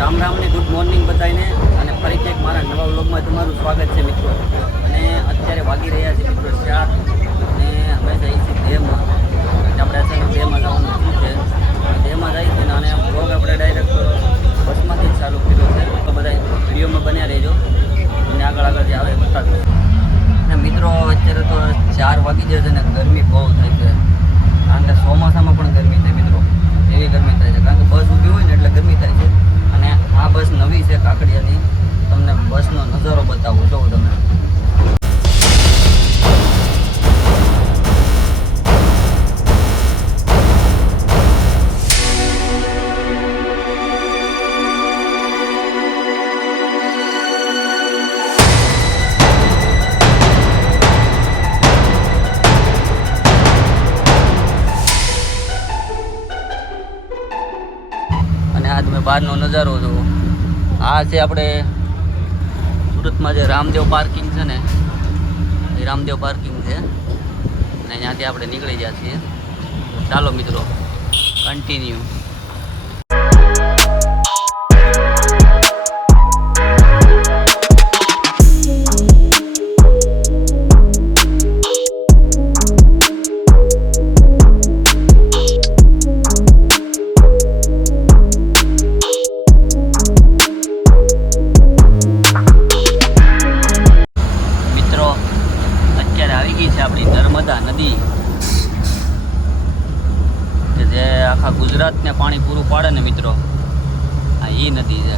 રામ રામની good morning બધાને અને ફરીથી એક મારા નવા વ્લોગમાં તમારું સ્વાગત છે મિત્રો. અને અત્યારે વાગી રહ્યા છે મિત્રો 4 અને અમે જઈએ છીએ દેહમાં. આપણે અચાનક દેહમાં જવાનું શું છે, દેહમાં જઈએ છીએ અને વ્લોગ આપણે ડાયરેક્ટ બસમાંથી જ ચાલુ કર્યો છે. તો બધા વિડીયોમાં બન્યા રહેજો અને આગળ જે આવે બતાવજો. અને મિત્રો અત્યારે તો 4 વાગી જશે ને ગરમી બહુ થાય છે, કારણ કે ચોમાસામાં પણ ગરમી થાય મિત્રો, એવી ગરમી થાય છે. કારણ કે બસ ઊભી હોય ને એટલે ગરમી થાય છે. અને આ બસ નવી છે કાકડિયાની, તમને બસનો નજારો બતાવું જો તમે. આ તમે બહારનો નજારો જુઓ. આ છે આપણે સુરતમાં જે રામદેવ પાર્કિંગ છે ને, એ રામદેવ પાર્કિંગ છે અને ત્યાંથી આપણે નીકળી ગયા છીએ. ચાલો મિત્રો કન્ટિન્યુ. આપણી નર્મદા નદી કે જે આખા ગુજરાતને પાણી પૂરું પાડે ને મિત્રો, આ એ નદી છે.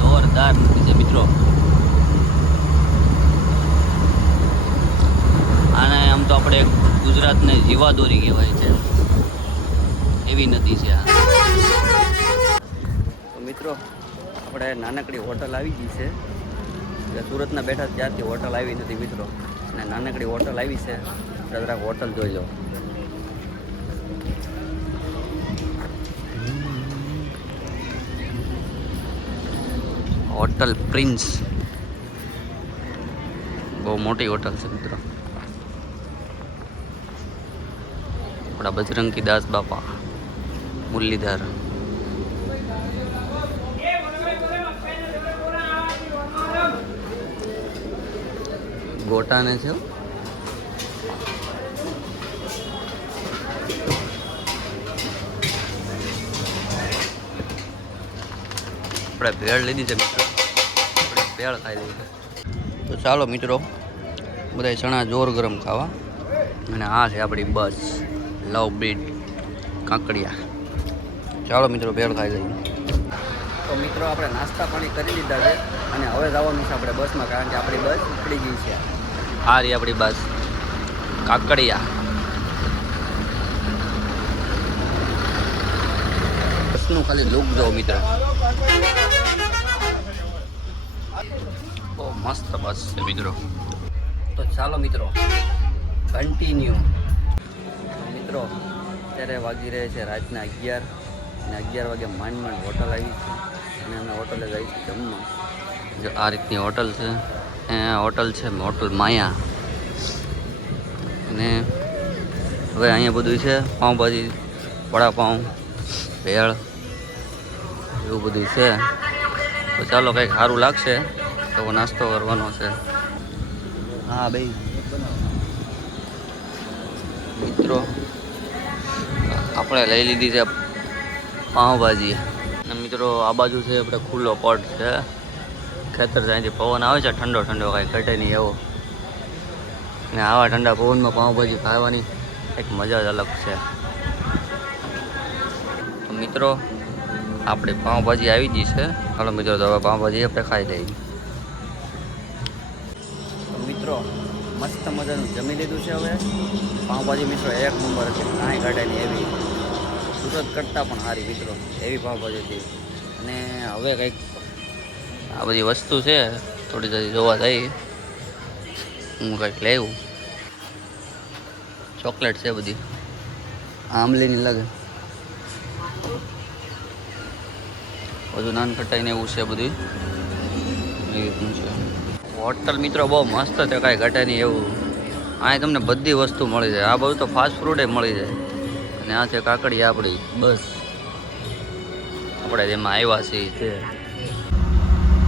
જોરદાર નદી છે મિત્રો. આને આમ તો આપણે ગુજરાતને જીવાદોરી કહેવાય છે, એવી નદી છે આ. તો મિત્રો આપણે નાનકડી હોટલ આવી ગઈ છે. સુરતના બેઠા ત્યારથી હોટલ આવી નથી મિત્રો, અને નાનકડી હોટલ આવી છે. જરાક હોટલ જોઈ લો. હોટલ પ્રિન્સ, બહુ મોટી હોટલ છે મિત્રો. આપણા બજરંગી દાસ બાપા મુરલીધર. ગોટાને છે આપણે ભેળ લીધી છે મિત્રો, આપણે ભેળ ખાઈ લીધી. તો ચાલો મિત્રો બધા ચણા જોર ગરમ ખાવા. અને આ છે આપણી બસ લવ બીટ કાંકડિયા. ચાલો મિત્રો ભેળ ખાઈ લઈએ. તો મિત્રો આપણે નાસ્તા પાણી કરી લીધા છે અને હવે જવાનું છે આપણે બસમાં, કારણ કે આપણી બસ ઉપડી ગઈ છે. આ રહી આપણી બસ કાકડિયા. બસનું ખાલી લુક જો મિત્રો, બહુ મસ્ત બસ છે મિત્રો. તો ચાલો મિત્રો કન્ટિન્યુ. મિત્રો અત્યારે વાગી રહે છે રાતના 11 અને 11 વાગે માંડ હોટલ આવી છે અને અમે હોટલે જઈએ છીએ જમવા. જો આ રીતની હોટલ છે, હોટલ છે હોટલ માયા. અને હવે અહીંયા બધું છે પાઉંભાજી, વડાપાઉં, ભેળ, એવું બધું છે. તો ચાલો કંઈક સારું લાગશે તો નાસ્તો કરવાનો છે. હા ભાઈ મિત્રો આપણે લઈ લીધી છે પાઉંભાજી. અને મિત્રો આ બાજુ છે આપણે ખુલ્લો પટ છે, ખેતર ત્યાંથી પવન આવે છે ઠંડો ઠંડો, કાંઈ ઘટે નહીં એવો. અને આવા ઠંડા પવનમાં પાઉંભાજી ખાવાની એક મજા જ અલગ છે. તો મિત્રો આપણી પાઉંભાજી આવી ગઈ છે. હાલો મિત્રો તો હવે પાઉંભાજી આપણે ખાઈ લઈએ. તો મિત્રો મસ્ત મજાનું જમી લીધું છે. હવે પાઉંભાજી મિત્રો એક નંબર હતી, કાંઈ ઘટે નહીં એવી, સુરત કરતાં પણ સારી મિત્રો, એવી પાઉંભાજી હતી. અને હવે કંઈક આ બધી વસ્તુ છે થોડી જલ્દી જોવા જઈ. હું કંઈક લેવું, ચોકલેટ છે બધી આંબલીની લાગે, બધું નાનખટાઈને એવું છે બધું એ રીતનું છે. હોટલ મિત્રો બહુ મસ્ત છે, કાંઈ ઘટે નહીં એવું. અહીં તમને બધી વસ્તુ મળી જાય. આ બધું તો ફાસ્ટ ફૂડ મળી જાય. અને આ છે કાકડિયા આપણી બસ. આપણે જેમાં આવ્યા છીએ તે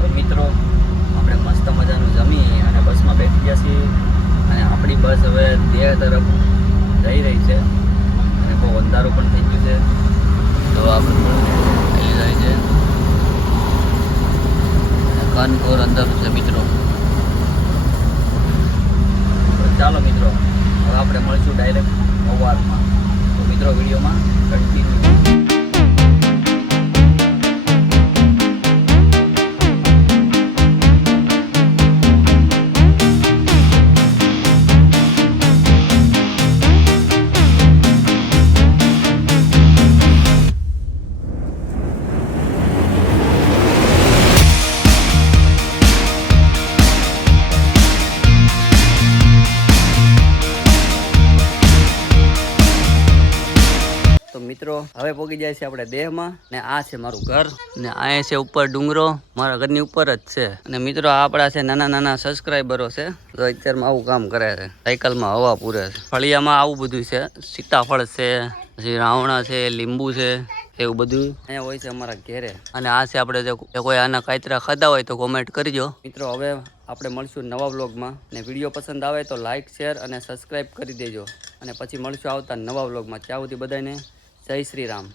તો મિત્રો આપણે મસ્ત મજાનું જમી અને બસમાં બેસી ગયા છીએ અને આપણી બસ હવે દેહ તરફ જઈ રહી છે અને બહુ અંધારું પણ થઈ ગયું છે તો આપણે જાય છે ઘનઘોર અંધારું છે મિત્રો. તો ચાલો મિત્રો હવે આપણે મળશું ડાયરેક્ટ અવારમાં. તો મિત્રો વિડીયોમાં કન્ટિન્યુ. મિત્રો હવે પહોંચી જાય છે આપણે દેહમાં ને આ છે મારું ઘર ને આ છે ઉપર ડુંગરો મારા ઘરની ઉપર જ છે અને મિત્રો આપણા છે નાના નાના સબસ્ક્રાઈબરો છે તો અત્યારમાં આવું કામ કરે છે સાયકલમાં હવા પૂરે છે. ફળિયામાં આવું બધું છે સીતાફળ છે પછી રાવણા છે લીંબુ છે એવું બધું અહીંયા હોય છે અમારા ઘેરે. અને આ છે આપણે જે કોઈ આના કાતરા ખાધા હોય તો કોમેન્ટ કરજો મિત્રો. હવે આપણે મળશું નવા વ્લોગમાં ને વિડીયો પસંદ આવે તો લાઇક શેર અને સબસ્ક્રાઈબ કરી દેજો અને પછી મળશું આવતા નવા વ્લોગમાં. ત્યાં સુધી બધાને જય શ્રી રામ.